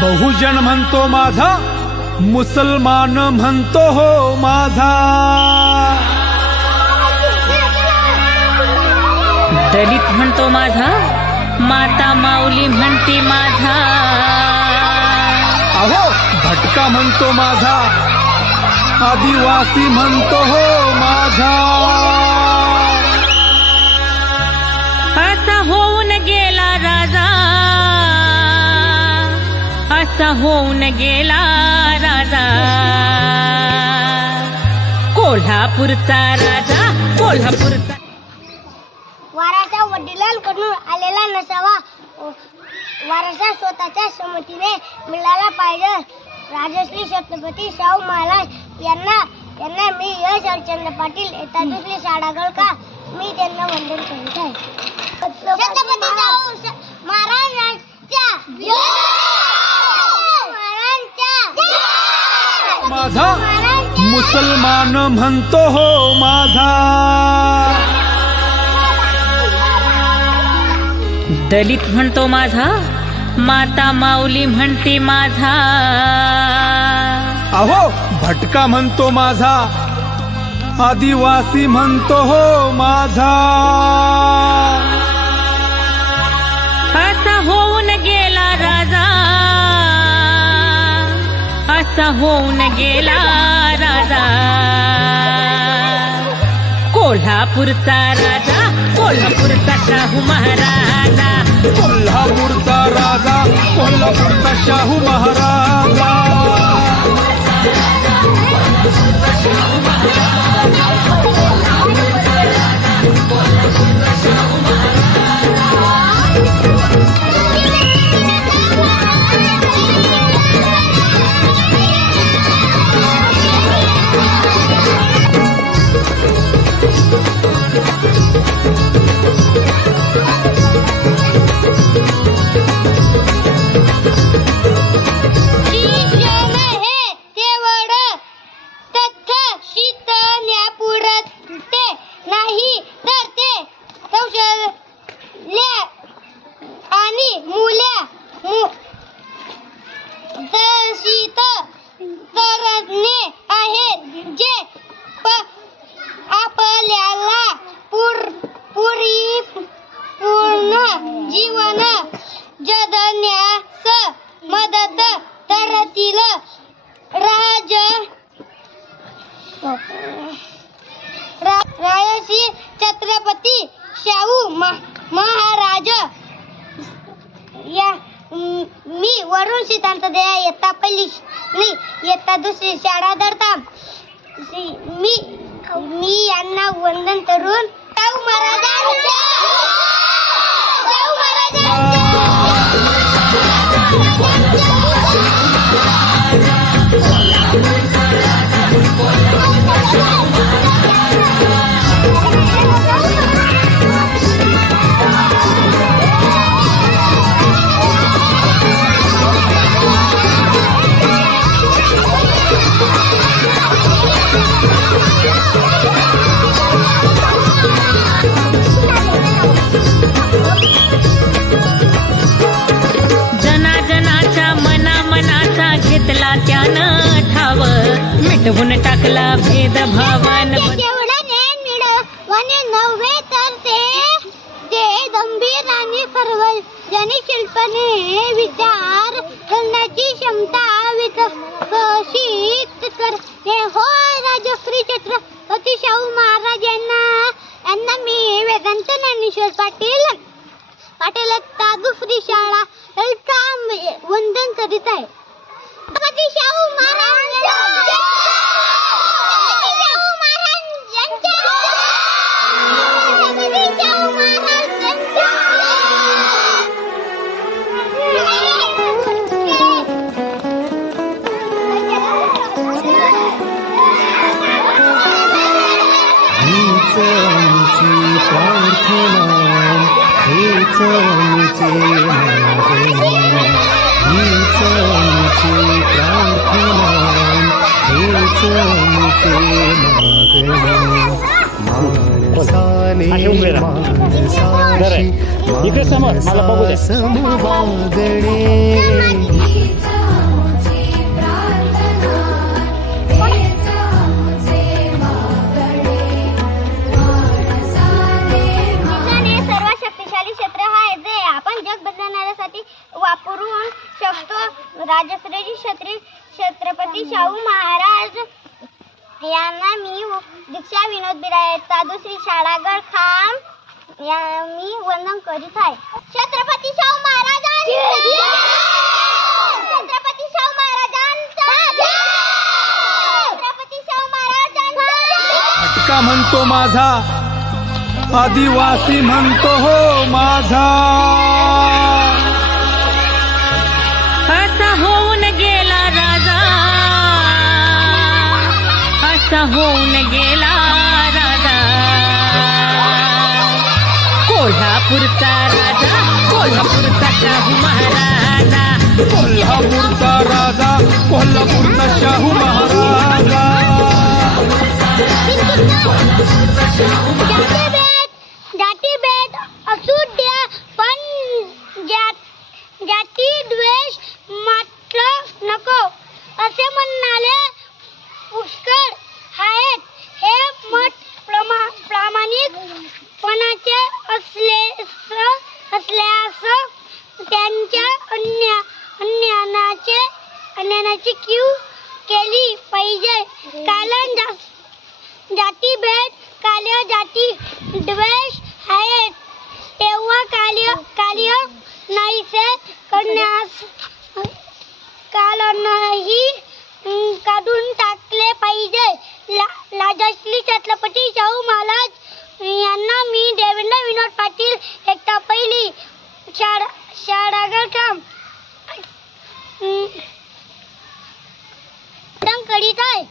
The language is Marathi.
बहुजन म्हणतो माझा, मुसलमान म्हणतो हो माझा, दलित म्हणतो माझा, माता माऊली म्हणते माझा, अहो भटका म्हणतो माझा, आदिवासी म्हणतो हो माझा. असा होऊन गेला राजा, असा होऊन गेला राजा, कोल्हापूरचा राजा, कोल्हापूरचा. वारसा वडिलांकडून आलेला नसावा, वारसा स्वतःच्या संमतीने मिळाला पाहिजे. राजश्री छत्रपती शाहू महाराज यांना मी यश हरचंद्र पाटील येता दुसरी शाळागळका मी त्यांना वंदन करीत आहे. छत्रपती शाहू महाराजांच्या माझा मुसलमान म्हणतो हो माझा, दलित म्हणतो माझा, माता माऊली म्हणते माझा, अहो भटका म्हणतो माझा, आदिवासी म्हणतो हो माझा. असा होऊन गेला राजा, असा होऊन गेला राजा, कोल्हापूरचा राजा, कोल्हापूरचा शाहू महाराजा, कोल्हापूरचा राजा, कोल्हापूरचा शाहू महाराजा. जीवन जगण्यास मदत करतील. राजश्री छत्रपती शाहू महाराज या मी वरुण सिद्धांत दया इयत्ता पहिली इयत्ता दुसरी शाळा धरता मी यांना वंदन करून शाहू महाराजांच्या जनाजनाच्या मनाचा घेतला त्यानं ठाव, मिटवून टाकला भेदभावन. वने नव्हे तर ते गंभीर आणि सर्वजनी शिल्पने विचार करण्याची क्षमता विकसित करणे हो. राजश्री छत्रपती शाहू महाराज यांना मी वेदांत ज्ञानेश्वर पाटील दुसरी शाळा वंदन करीत आहे. छत्रपती शाहू इकडे समोर मला बघू दे. राजश्री छत्रपती शाहू महाराज यांना मी दीक्षा विनोद बिराय तादुश्री शाळागड खान या मी वंदन करीत आहे. छत्रपती शाहू महाराजांचा छत्रपती शाहू महाराजांचा छत्रपती शाहू महाराजांचा भटका म्हणतो माझा, आदिवासी म्हणतो हो माझा. असा होऊन गेला राजा, असा होऊन गेला राजा. कोल्हापूरचा राजा, कोल्हापूरचा शाहू महाराजा. कोल्हापूरचा राजा, कोल्हापूरचा शाहू महाराजा. जाती भेद असू द्या पण जाती द्वेष मात्र नको असे म्हणाले पुष्कळ आहेत. हे मत प्रामाणिकपणाचे असल्यास त्यांच्या अन्यायाची कीव केली पाहिजे. कारण जातीभेद कार्य जाती द्वेष आहेत तेव्हा कार्य नाहीसे करण्यास कालही काढून टाकले पाहिजे. राजश्री छत्रपती शाहू महाराज यांना मी देवेंद्र विनोद पाटील एकटा पहिली शाळागड काम करीत आहे.